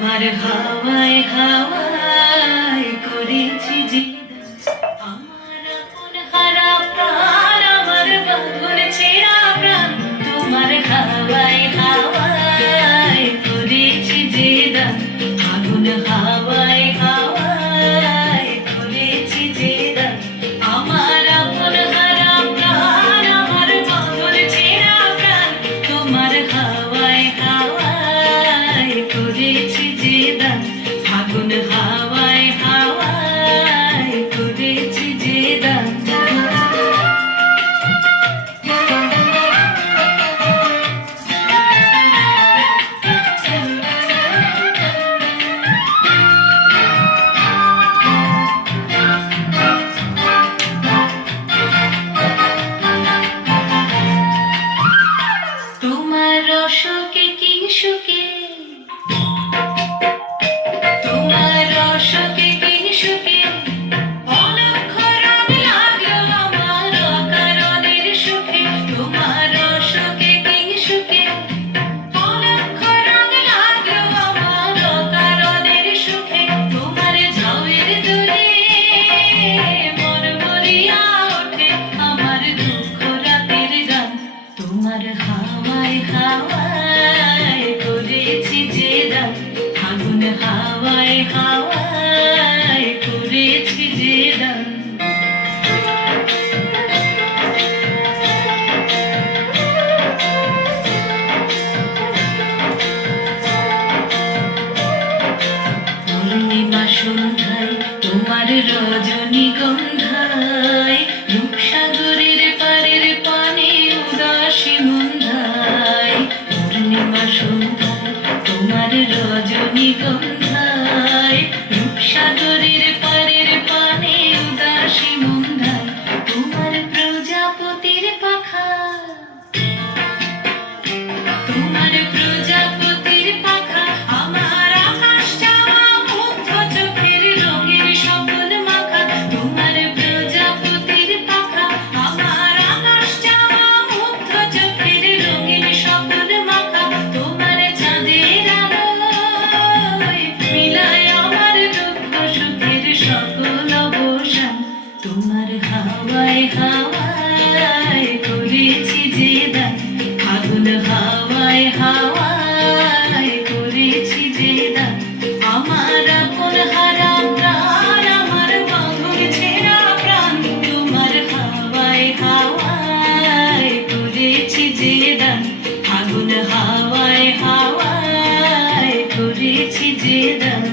তোমার হাওয়ায় হাওয়ায় করেছি যে আমার আপন হারা প্রাণ, আমার বাঁধন ছেঁড়া প্রাণ। তোমার হাওয়ায় হাওয়ায় করেছি যে দান, আগুন হাওয়ায় হাওয়ায় করেছি যে দান। আমার আপন হারা প্রাণ, আমার বাঁধন ছেঁড়া প্রাণ। তোমার হাওয়ায় হাওয়ায় করেছি যে দান, আগুন হাওয়ায় হাওয়ায় করেছি যে দান। তোমার রসকে কি সুখে, তোমার রসকে কি সুখে অলক্ষ রং লাগলো আমার অকারণের সুখে। তোমার রসকে কি সুখে অলক্ষ রং লাগলো আমার অকারণের সুখে। তোমার ঝাউয়ের দোলে মন ভরিয়া ওঠে আমার দুঃখ রাতের গান। তোমার হাওয়ায় হাওয়ায় করেছি যে দান, আগুন হাওয়ায় হাওয়ায় করেছি যে দান। পূর্ণিমা সন্ধ্যায় তোমার রজনীগন্ধায়, রূপসাগরের পারের পানে উদাসী মন্ধায়। পূর্ণিমা সন্ধ্যায় তোমার রজনীগন্ধায়, রূপসাগরের পারের পানে উদাসী মন্ধায়। তোমার প্রজাপতির পাখা, তোমার প্রজাপতির পাখা আমার আকাশ চাওয়া মুগ্ধ চোখের রঙের স্বপ্ন মাখা। তোমার প্রজাপতির পাখা আমার আকাশ চাওয়া মুগ্ধ চোখের রঙের স্বপ্ন মাখা। তোমার চাঁদের আলোয় মিলায় আমার দুঃখ সুখের সকল অবসান। তোমার হাওয়ায় হাওয়ায় করেছি যে দান, আগুন হাওয়ায় হাওয়ায় করেছি যে দান। আমার আপন হারা প্রাণ, আমার বাঁধন ছেঁড়া প্রাণ। তোমার হাওয়ায় হাওয়ায় করেছি যে দান, আগুন হাওয়ায় হাওয়ায় করেছি যে দান।